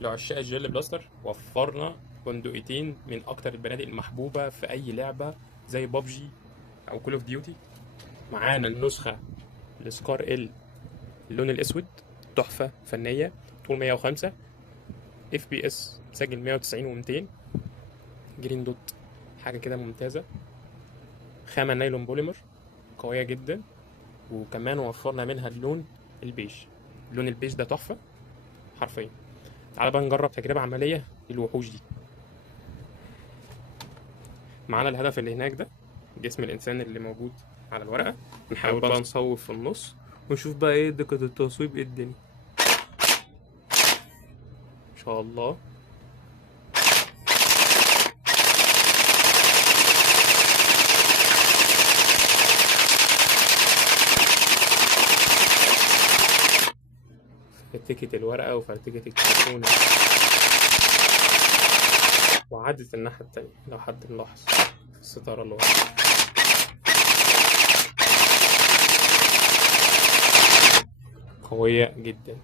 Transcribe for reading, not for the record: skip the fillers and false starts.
لعشاق الجيل بلاستر وفرنا بندقيتين من اكتر البنادق المحبوبه في اي لعبه زي بابجي او كول اوف ديوتي. معانا النسخه السكار ال، اللون الاسود، تحفه فنيه، طول 105، اف بي اس سجل 190 و200، جرين دوت، حاجه كده ممتازه، خامه نايلون بوليمر قويه جدا. وكمان وفرنا منها اللون البيج. اللون البيج ده تحفه حرفيا. تعال بقى نجرب تجربه عمليه للوحوش دي. معانا الهدف اللي هناك ده، جسم الانسان اللي موجود على الورقه. نحاول بقى نصوب في النص ونشوف بقى ايه دقة التصويب، ايه الدنيا ان شاء الله. فرتكت الورقة وفرتكت الكرتونة وعدت الناحية التانية لو حد ملاحظ في الستارة اللي ورا. قوية جدا.